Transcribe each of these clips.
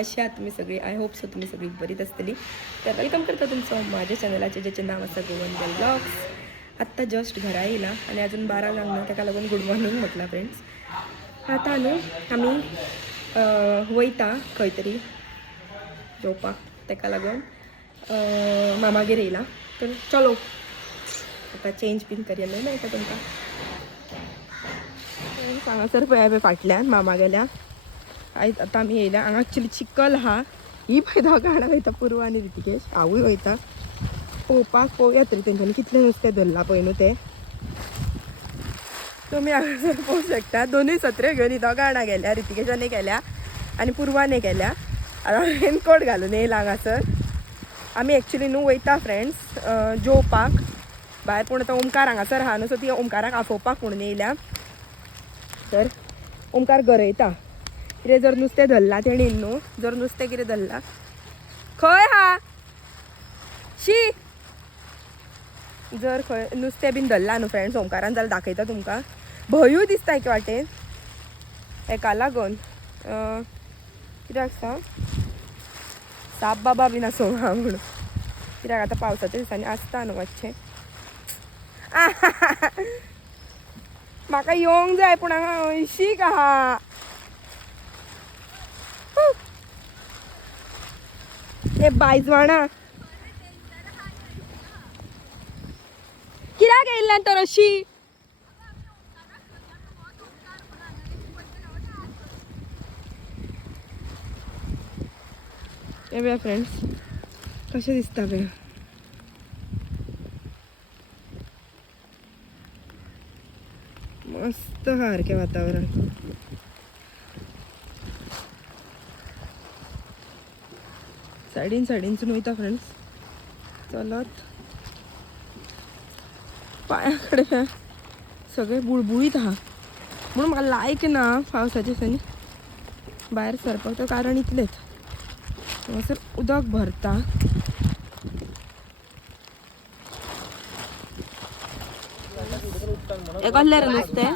कशी आहात तुम्ही सगळी? आय होप सो तुम्ही सगळी बरीच असतली. तर वेलकम करतो तुमचं माझ्या चॅनलाचे ज्याचे नाव असतं गोवंजल ब्लॉग्स. आत्ता जस्ट घरा येईला आणि अजून 12 लागणार त्याला लागून गुड मॉर्निंग म्हटलं फ्रेंड्स. आता न्हू आम्ही वयता खंय जेवपाक ताका लागून मामागेर येयला. तर चलो आता चेंज बीन करया नाही का तुमकां हांगासर पळय फाटल्यान मामा गेल्या. आयज आतां आमी येयल्या. हांगा एक्चुली चिकल आहा. ही पळय दोगां जाणां वयता, पूर्वा आनी रितिकेश. हांवूय वयता पळोवया तरी तेंच्यांनी कितलें नुस्तें धरलां पळय न्हू तें. तुमी हांगासर पळोवंक शकता. दोनूय सत्र्यो घेवन ही दोगां जाणां गेल्या. रितिकेशानय गेल्या आनी पूर्वानय गेल्या. आतां रेनकोट घालून येयला हांगासर. आमी एक्चुली न्हू वयता फ्रेंड्स जेवपाक भायर. पूण आतां ओमकार हांगासर आहा न्हू, सो ती ओमकाराक आफोवपाक म्हणून येयल्या. तर ओमकार गरयता कितें जर नुस्तें धरलां तेणीन न्हू. जर नुस्तें कितें धरलां खंय हा शी जर खंय नुस्तें बीन धरलां न्हू फ्रेंड्स ओमकारान जाल्यार दाखयता तुमकां. भंयूय दिसता एक वाटेन हेका लागून कित्याक सांग साप बाबा बीन आसूं म्हणून. कित्याक आतां पावसाच्या दिसांनी आसता न्हू मातशें. म्हाका येवंक जाय पूण हांगा हळशीक आहा. हे बायजवाणा कित्याक येयल्ल्यां तर अशी. हे बघा फ्रेंड्स कशें दिसता पळय. मस्त सारकें वातावरण. सायडीनसून वयता फ्रेंड्स चलत. पांयाकडे सगळे बुळबुळीत आहा म्हणून म्हाका लायक ना पावसाच्या दिसांनी भायर सरपाक. कारण इतलेंच हांगासर उदक भरता. हे कसलें रे नुस्तें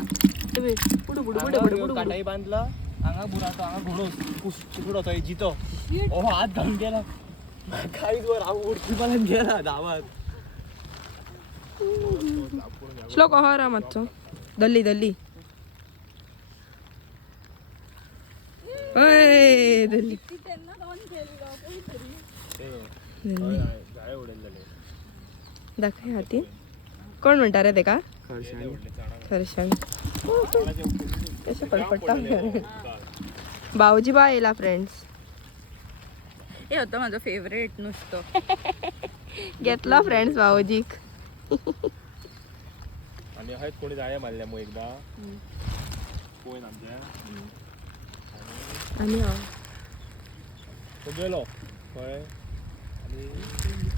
काटाई बांधला हांगा बुरातो हांगा घोडोस चिकडो जितो हो हात घालून गेला. काहीच वर हांव उडकी मारून गेला धांवत. श्लोक हो रा मातसो दल्ली अय दल्ली दाखय हाती. कोण म्हणटा रे तेका? खरशान. कशें फडफडटा भाऊजी बा येयला फ्रेंड्स. हे होतं माझं फेवरेट नुसतं. घेतला फ्रेंड्स भाऊजीक. आणि हयत कोणी जाळे मारल्या मग एकदा कोण आमच्या आणि तो गेलो कळ्ळें. आणि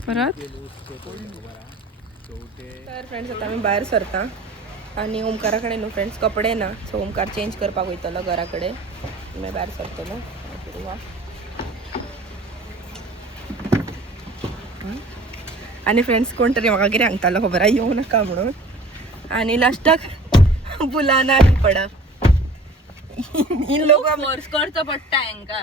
परत तर फ्रेंड्स आता आमी भायर सरता आणि ओमकारा कडेन न्हू फ्रेंड्स कपडे ना. सो ओमकार चेंज करपाक वयतलो घरा कडेन. मागीर भायर सरतलो. आणि फ्रेंड्स कोण तरी म्हाका कितें सांगतालो खबर आहा येवं नाका म्हणून. आणि लास्टाक बुलाना पडा. इन लोक फोर्स करचो पडटा हेंका.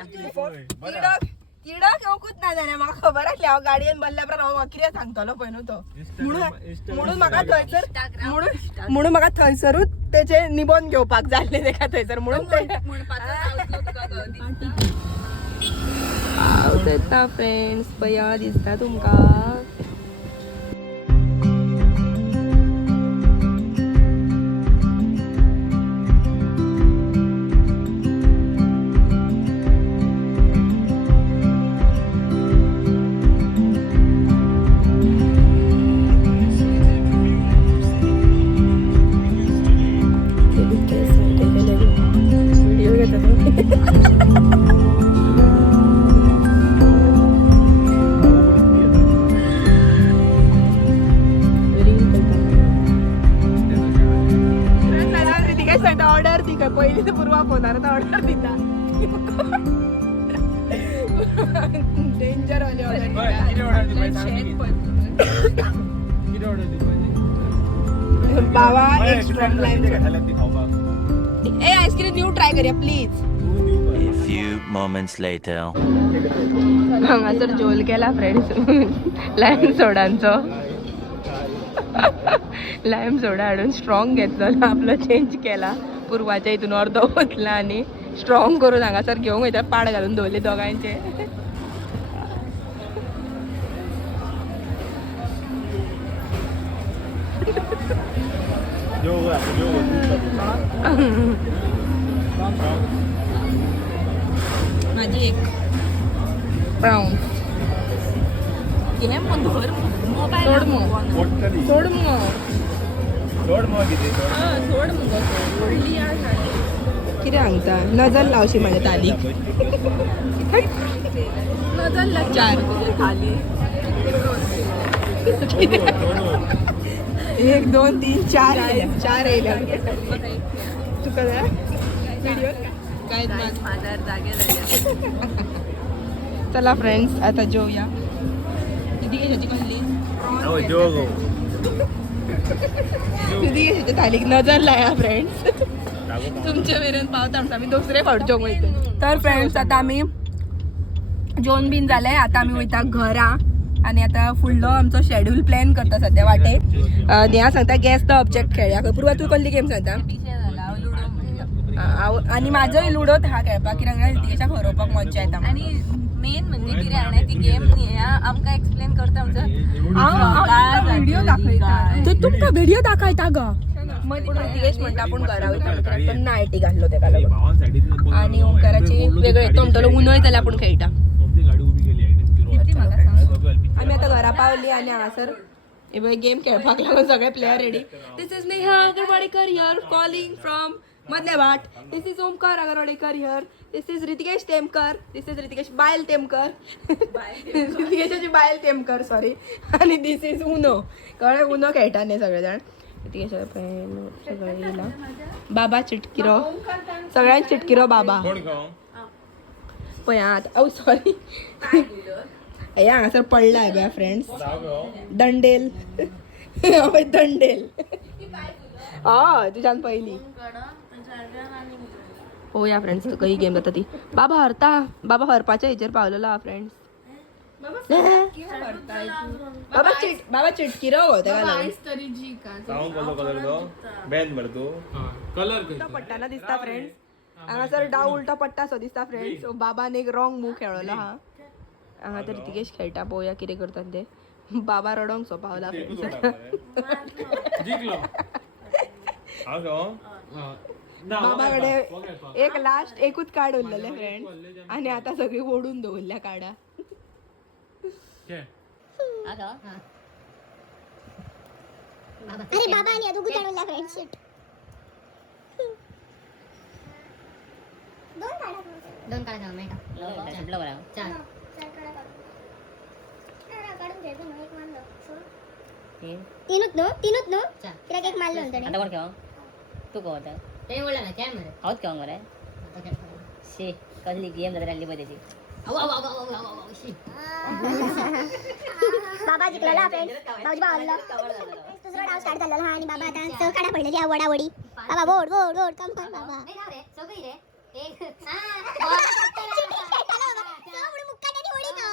तिडक येवकूच ना जाल्यार म्हाका खबर आसली हांव गाडयेन बसल्या उपरांत हांव कितें सांगतलो पळय न्हू तो. म्हणून म्हाका थंयसर म्हणून म्हाका थंयसरूच तेचे निबंध घेवपाक जाल्ले तेका थंयसर म्हणून पावस येता फ्रेंड्स बया दिसता तुमकां. ऑर्डर दी काय पहिली तर पूर्वा फोनार ऑर्डर दिता. डेंजर वाली ऑर्डर बाबा एक स्ट्रॉंग लाईन. ए आईस्क्रीम न्यू ट्राय करूया प्लीज. few moments later. हांगासर जोल केला फ्रेंड्स लायम सोडांचो लायम सोडा हाडून स्ट्रॉंग घेतलो ना आपलो चेंज केला पूर्वाच्या हितून अर्दो वतला आनी स्ट्रॉंग करून हांगासर घेवंक वयता पाड घालून दवरले दोगांचे माझी एक प्राऊन घे मग धर सोड मग सोड मग सोड मग सोडली कितें सांगता नजर लावशी माझ्या तालीक नजर लाग 4 खाली 1 2 3 4 येयल्या तुका जाय व्हिडिओ काय माझ्या जागेर चला फ्रेंड्स आता जेवूया किती कशाची कहली किती कशाची थालीक नजर लाया फ्रेंड्स तुमच्या मेरेन पावता आमचा आम्ही दुसरे फावट जेवंक वयता तर फ्रेंड्स आता आम्ही जेवण बीन जालें आता आम्ही वयता घरा आणि आता फुडलो आमचो शेड्यूल प्लॅन करता सध्या वाटेक नेहा सांगता गॅस द ऑब्जेक्ट खेळया पूर्वा तू कसली गेम सांगता आणि माझोय लुडोत हा खेळपाक कित्याक रितिकेशाक हरोवपाक मज्जा येता आणि मेन म्हणजे कितें हांगा ती गेम न्ही आमकां एक्सप्लेन करता आमचो व्हिडिओ दाखयता ते तुमकां व्हिडिओ दाखयता ग मग रितिकेश म्हणटा पूण घरा वयता तो नायटी घातलो तेका लागून आणि ओंकाराची वेगळे तो म्हणटलो उनय जाल्यार आपूण खेळटा आम्ही आता घरा पावली आणि हांगासर हे गेम खेळपाक लागून सगळे player ready this is Neha Agarwadekar here calling from मधले वाट this is Omkar Agarwadekar here this is Ritikesh Temkar this is Ritikesh बायल तेमकर रितिकेशाची बायल तेमकर सॉरी आणि दिस इज उनो कळ्ळें उनो खेळटा न्ही सगळे जाण रितिकेशा सगळे येयला बाबा चिटकिरो सगळ्यांक चिटकिरो बाबा पळय आतां सॉरी हे हांगासर पडलाय बॅ फ्रेंड्स दंडेल दंडेल हय तुज्यान पयली हो या फ्रेंड्स खंय गेम जाता ती बाबा हरता बाबा हरपाच्या हेचेर पावलेलो हा फ्रेंड्स बाबा चिटकिरो हो तेका उलटो पडटाना दिसता फ्रेंड्स हांगासर डाव उलटो पडटा सो दिसता फ्रेंड्स बाबान एक रॉंग मूव खेळलो हा हांगा तर रितिकेश खेळटा पळोवया कितें करतात ते बाबा रडोंक सो पावला बाबा कडेन एक लास्ट एकूच कार्ड उरलेले फ्रेंड्स आणि आता सगळी ओडून दवरल्या कार्डा अरे बाबा आणि अदुगू जाणवला फ्रेंडशिप दोन काढा मेटा सुटलं बरं चार काढून घ्यायचं ना एक मारलं तीनच नो किराक एक मारलं होतं आता कोण केव्हा तू कोण होता ते बोलला ना काय मारे आहोत केव्हा मारे शे कसली गेम झाली राहिली पाहिजे बाबा जिंकला फ्रेंड्स भाऊजी भावला दुसरा डाव स्टार्ट झाला आणि बाबा आता सहकाडा पडलेली आहे वडावडी बाबा गोड गोड गोड कम कर बाबा नाही ना रे सगळी रे एक मुक्का त्याने ओढी ना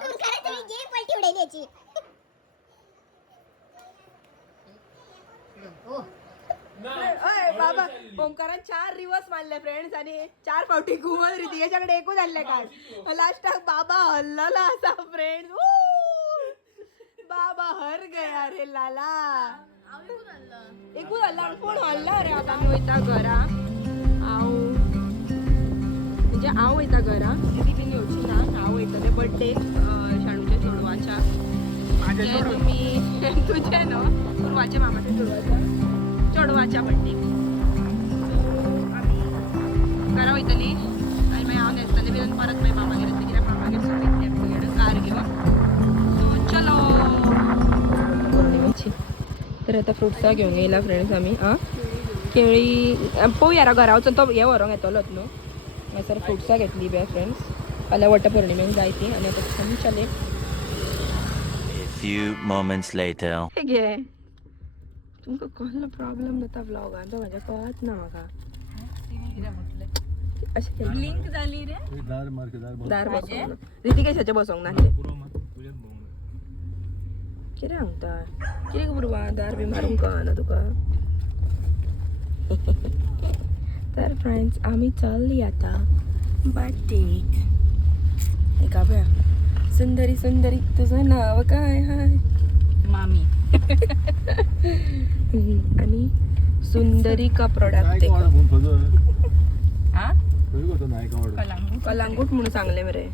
तुमच्या गेम पलटी उडाली याची बाबा ओंकारान 4 रिवर्स मारले फ्रेंड्स आणि 4 फावटी घुमून रितिकेशाकडे एकूच आणले काय लास्टाक बाबा हल्लला असा फ्रेंड्स बाबा हर गया रे लाला एकूच हल्ला कोण हल्ला रे आता मी वयता घरा म्हणजे हांव वयता घरा दीदी बीन येवची ना हांव वयतले बर्थडे शाणूच्या चेडवाच्या तुम्ही तुझे न्हू पूर्वाच्या मामाच्या चेडवाच्या बर्थडेक घरा वयतली आनी मागीर हांव न्हेसतलें बी परत मागीर मामागेर वयतलें कित्याक मामागेर सगळें कार घेवन सो चलो पौर्णिमेची तर आता फ्रुट्सां घेवंक येयला फ्रेंड्स आमी केळी पळोवया घरा वचून तो हे व्हरोंक येतलोच न्हू मागीर फ्रुट्सां घेतली बे फ्रेंड्स फाल्यां वटपौर्णिमेक जाय ती आनी आतां चले Few moments later. हे घे तुमकां कसलो प्रॉब्लेम जाता व्लॉगांचो म्हाज्या कळत ना म्हाका अशें केलें ब्लिंक झाली रे दार बसोंक ना रितिकेशाचें बसोंक नासलें कितें सांगता कितें पुरवा दार बी मारूंक कळना तुका तर फ्रेंड्स आमी चल्ली आतां बाटीक एका पळया सुंदरी सुंदरी तुझं नाव काय हाय मामी आणि सुंदरिका प्रोडक्ट हा कलांगूट म्हणून सांगले मरे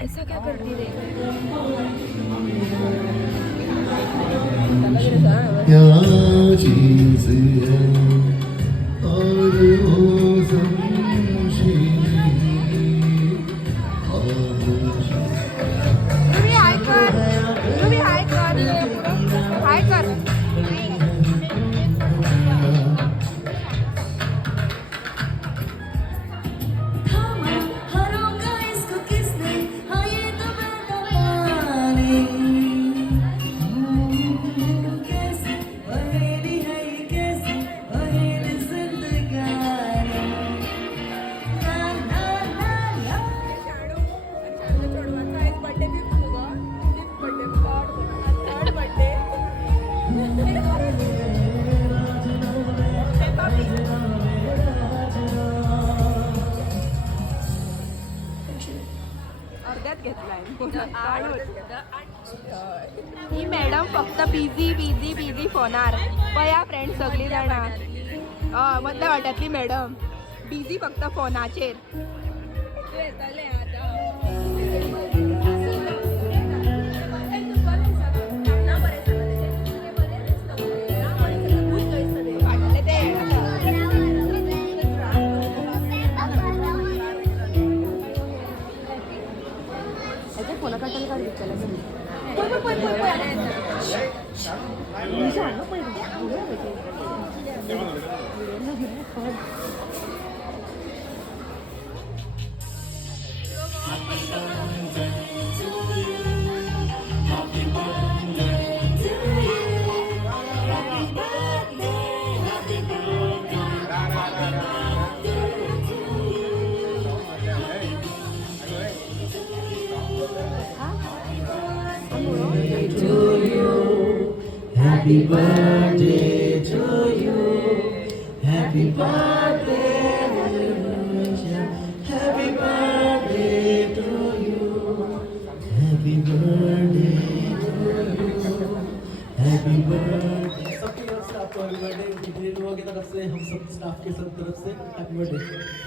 ऐसा क्या करती रे क्या चीज है और वो रुबी हाय कर रुबी हाय कर हाय कर अर्ध्यात घेतलाय ही मॅडम फक्त बिझी बिझी बिझी फोनार पया फ्रेंड सगळी जाणां मधल्या वाट्यातली मॅडम बिझी फक्त फोनाचेर फोना काढताना काढ Happy birthday to you. Happy birthday, hallelujah. Happy birthday to you. Happy birthday to you. Happy birthday. सबकी तरफ से आपको हैप्पी बर्थडे जितने लोगों की तरफ से हम सब स्टाफ के सब तरफ से हैप्पी बर्थडे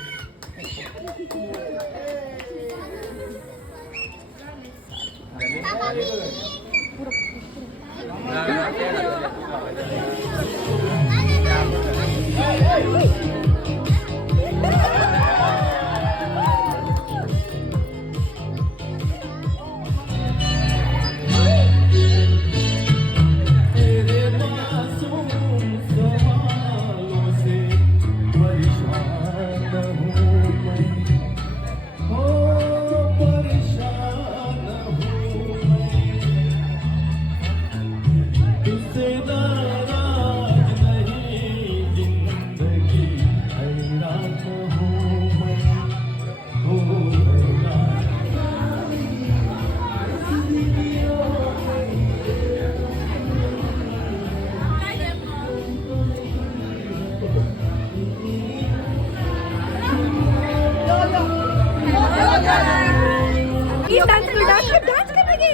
डान्स कर लगे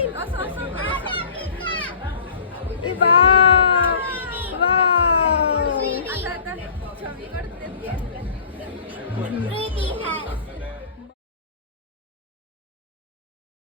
प्रीती